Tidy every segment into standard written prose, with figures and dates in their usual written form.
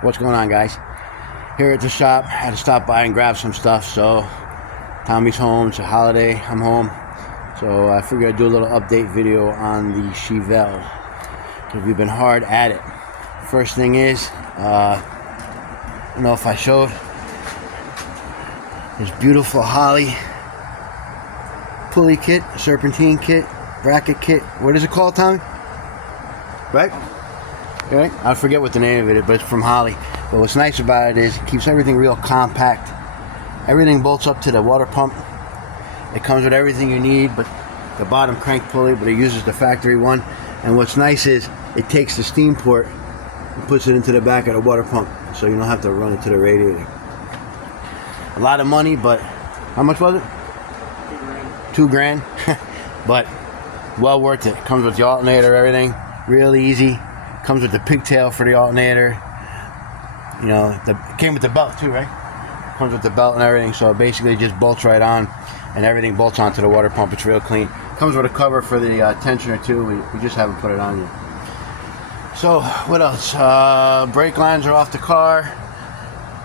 What's going on, guys? Here at the shop, I had to stop by and grab some stuff. So Tommy's home, it's a holiday, I'm home, so I figured I'd do a little update video on the Chevelle, because we've been hard at it. First thing is, I don't know if I showed this beautiful Holley pulley kit, serpentine kit, bracket kit. What is it called, Tommy? Right? Right? I forget what the name of it is, but it's from Holley. But what's nice about it is it keeps everything real compact. Everything bolts up to the water pump. It comes with everything you need, but the bottom crank pulley, but it uses the factory one. And what's nice is it takes the steam port and puts it into the back of the water pump, so you don't have to run it to the radiator. A lot of money, but how much was it? $2,000. But well worth it. Comes with the alternator, everything. Really easy. Comes with the pigtail for the alternator. You know, it came with the belt too, right? Comes with the belt and everything, so it basically just bolts right on, and everything bolts onto the water pump. It's real clean. Comes with a cover for the tensioner too. We just haven't put it on yet. So what else? Brake lines are off the car.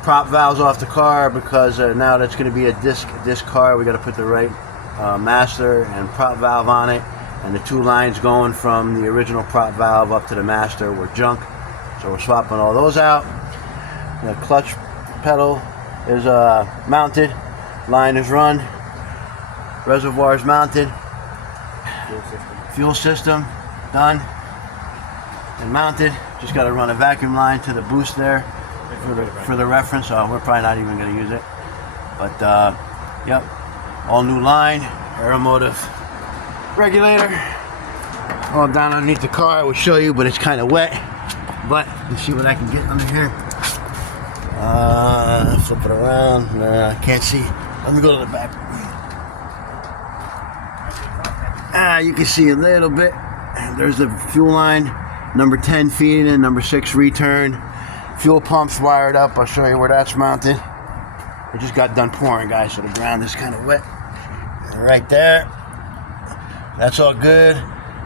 Prop valves off the car, because now that's going to be a disc car. We got to put the right master and prop valve on it. And the two lines going from the original prop valve up to the master were junk, so we're swapping all those out. The clutch pedal is mounted, line is run, reservoir is mounted, fuel system done and mounted. Just got to run a vacuum line to the boost there for the reference. So we're probably not even going to use it, but yep, all new line, aeromotive regulator, all down underneath the car. I will show you, but it's kind of wet. But let's see what I can get under here. Flip it around. Nah, I can't see. Let me go to the back. You can see a little bit. There's the fuel line, number 10 feeding in, number 6 return. Fuel pump's wired up. I'll show you where that's mounted. It just got done pouring, guys, so the ground is kind of wet. Right there. That's all good.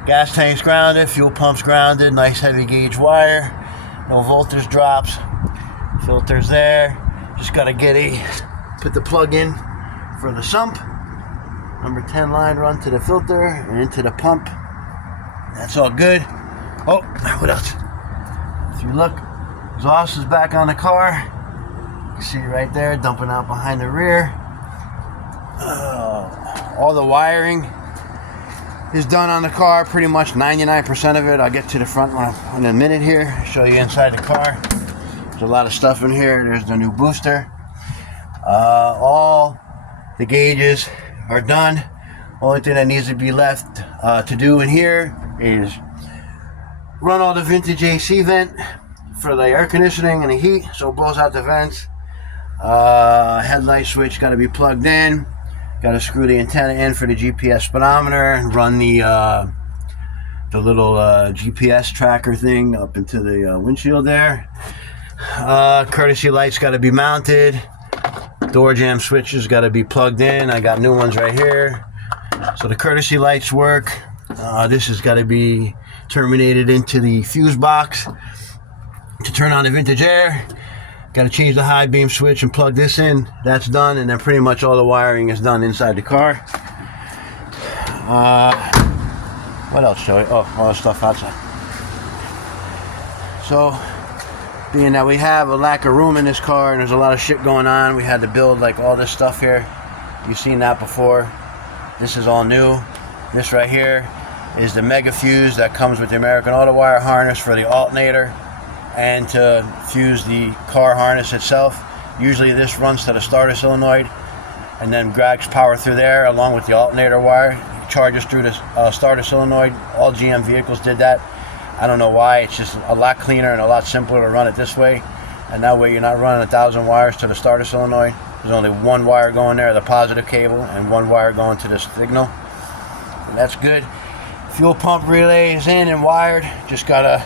Gas tank's grounded, fuel pump's grounded, nice heavy gauge wire, no voltage drops, filters there. Just gotta put the plug in for the sump. Number 10 line run to the filter and into the pump. That's all good. Oh, what else? If you look, exhaust is back on the car. You can see it right there, dumping out behind the rear. All the wiring is done on the car, pretty much 99% of it. I'll get to the front in a minute here, show you inside the car. There's a lot of stuff in here. There's the new booster. All the gauges are done. Only thing that needs to be left to do in here is run all the vintage AC vent for the air conditioning and the heat, so it blows out the vents. Headlight switch got to be plugged in. Got to screw the antenna in for the GPS speedometer and run the little GPS tracker thing up into the windshield there. Courtesy lights got to be mounted. Door jamb switches got to be plugged in. I got new ones right here. So the courtesy lights work. This has got to be terminated into the fuse box to turn on the vintage air. Got to change the high beam switch and plug this in. That's done, and then pretty much all the wiring is done inside the car. What else shall we? Oh, all the stuff outside. So, being that we have a lack of room in this car and there's a lot of shit going on, we had to build like all this stuff here. You've seen that before. This is all new. This right here is the mega fuse that comes with the American Auto Wire harness for the alternator and to fuse the car harness itself. Usually this runs to the starter solenoid and then drags power through there along with the alternator wire. It charges through the starter solenoid. All GM vehicles did that. I don't know why. It's just a lot cleaner and a lot simpler to run it this way. And that way you're not running 1,000 wires to the starter solenoid. There's only one wire going there, the positive cable, and one wire going to the signal. And that's good. Fuel pump relay is in and wired. Just gotta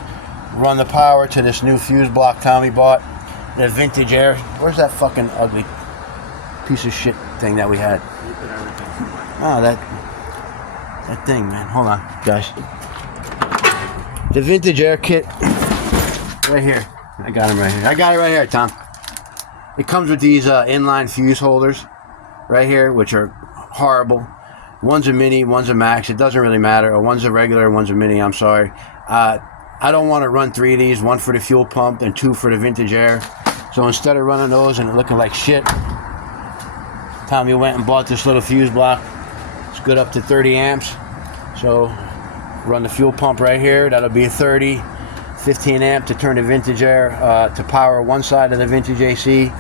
run the power to this new fuse block Tommy bought. The vintage air. Where's that fucking ugly piece of shit thing that we had? Oh, that thing, man. Hold on, guys. The vintage air kit right here. I got him right here. I got it right here, Tom. It comes with these inline fuse holders right here, which are horrible. One's a mini, one's a max. It doesn't really matter. Or one's a regular, one's a mini. I'm sorry. I don't want to run 3 of these, one for the fuel pump and 2 for the vintage air. So instead of running those and it looking like shit, Tommy went and bought this little fuse block. It's good up to 30 amps. So run the fuel pump right here. That'll be a 30, 15 amp to turn the vintage air to power one side of the vintage AC,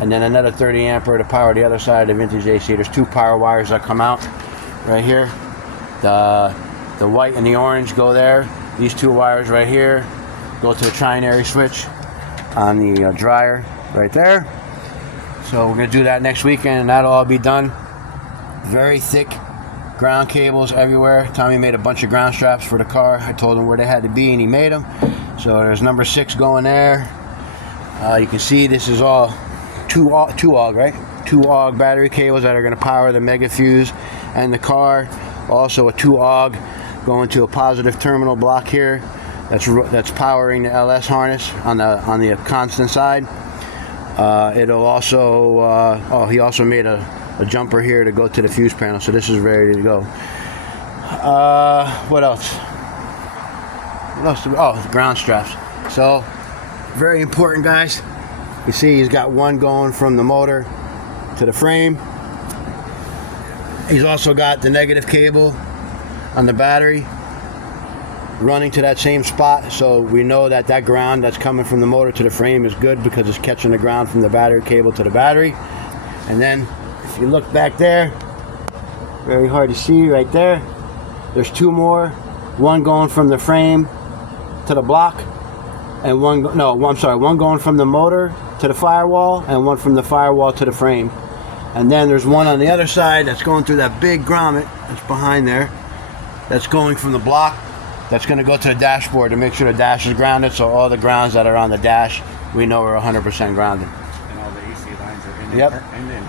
and then another 30 ampere to power the other side of the vintage AC. There's 2 power wires that come out right here. The white and the orange go there. These 2 wires right here go to the trinary switch on the dryer right there. So we're going to do that next weekend, and that'll all be done. Very thick ground cables everywhere. Tommy made a bunch of ground straps for the car. I told him where they had to be, and he made them. So there's number 6 going there. You can see this is all 2 AUG, right? 2 AUG battery cables that are going to power the mega fuse and the car. Also a 2 AUG going to a positive terminal block here. That's powering the LS harness on the constant side. It'll also he also made a jumper here to go to the fuse panel, so this is ready to go. What else? Oh, ground straps. So very important, guys. You see he's got one going from the motor to the frame. He's also got the negative cable on the battery running to that same spot, so we know that that ground that's coming from the motor to the frame is good because it's catching the ground from the battery cable to the battery. And then if you look back there, very hard to see right there, there's 2 more, one going from the frame to the block, and one going from the motor to the firewall, and one from the firewall to the frame. And then there's one on the other side that's going through that big grommet that's behind there, that's going from the block, that's going to go to the dashboard to make sure the dash is grounded, so all the grounds that are on the dash we know are 100% grounded. And all the AC lines are in yep. there, and then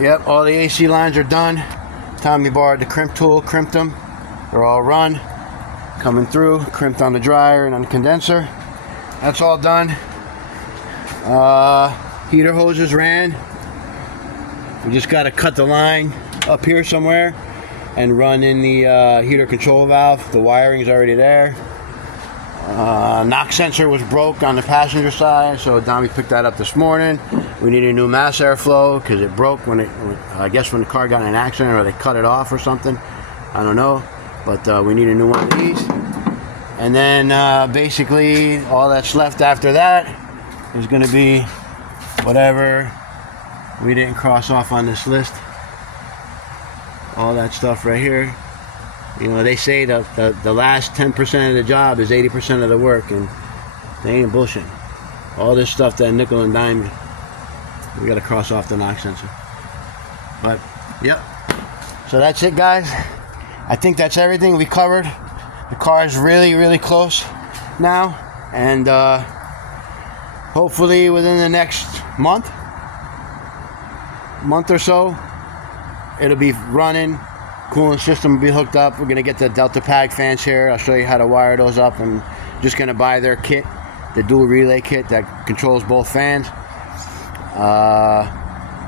Yep, all the AC lines are done. Tommy borrowed the crimp tool, crimped them. They're all run, coming through, crimped on the dryer and on the condenser. That's all done. Heater hoses ran. We just got to cut the line up here somewhere and run in the heater control valve. The wiring is already there. Knock sensor was broke on the passenger side, so Tommy picked that up this morning. We need a new mass airflow because it broke I guess when the car got in an accident, or they cut it off or something. I don't know, but we need a new one of these. And then basically all that's left after that is going to be whatever we didn't cross off on this list. All that stuff right here. You know, they say the last 10% of the job is 80% of the work, and they ain't bullshit. All this stuff that nickel and dime, we got to cross off the knock sensor. But, yep. So that's it, guys. I think that's everything we covered. The car is really, really close now, and hopefully within the next month or so, it'll be running. Cooling system will be hooked up. We're gonna get the Delta Pag fans here. I'll show you how to wire those up, and just gonna buy their kit, the dual relay kit that controls both fans.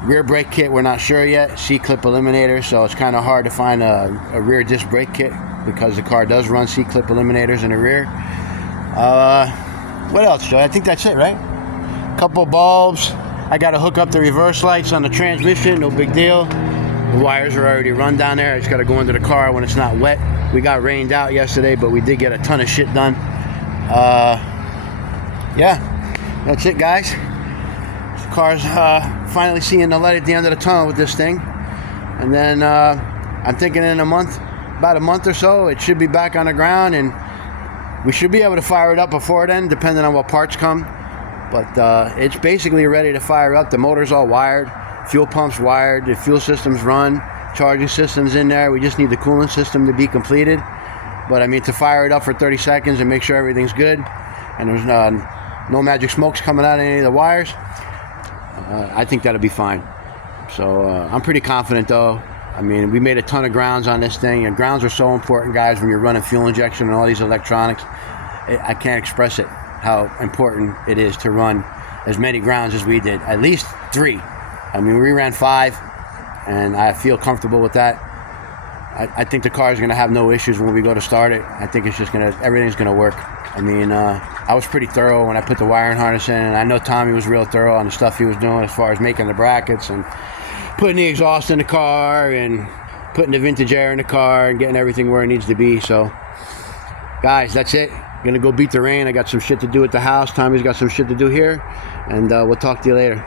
Rear brake kit, we're not sure yet. C-clip eliminator, so it's kind of hard to find a rear disc brake kit because the car does run C-clip eliminators in the rear. What else, Joe? I think that's it, right? Couple bulbs. I got to hook up the reverse lights on the transmission. No big deal. The wires are already run down there. I just got to go into the car when it's not wet. We got rained out yesterday, but we did get a ton of shit done. Yeah, that's it, guys. The car's finally seeing the light at the end of the tunnel with this thing. And then I'm thinking in about a month or so, it should be back on the ground, and we should be able to fire it up before then, depending on what parts come. But it's basically ready to fire up. The motor's all wired. Fuel pump's wired, the fuel system's run, charging system's in there. We just need the cooling system to be completed. But I mean, to fire it up for 30 seconds and make sure everything's good, and there's no magic smokes coming out of any of the wires, I think that'll be fine. So I'm pretty confident though. I mean, we made a ton of grounds on this thing, and grounds are so important, guys, when you're running fuel injection and all these electronics. I can't express it how important it is to run as many grounds as we did. At least 3. I mean, we ran 5, and I feel comfortable with that. I think the car is going to have no issues when we go to start it. I think it's just everything's going to work. I mean, I was pretty thorough when I put the wiring harness in, and I know Tommy was real thorough on the stuff he was doing as far as making the brackets and putting the exhaust in the car and putting the vintage air in the car and getting everything where it needs to be. So, guys, that's it. Gonna go beat the rain. I got some shit to do at the house. Tommy's got some shit to do here, and we'll talk to you later.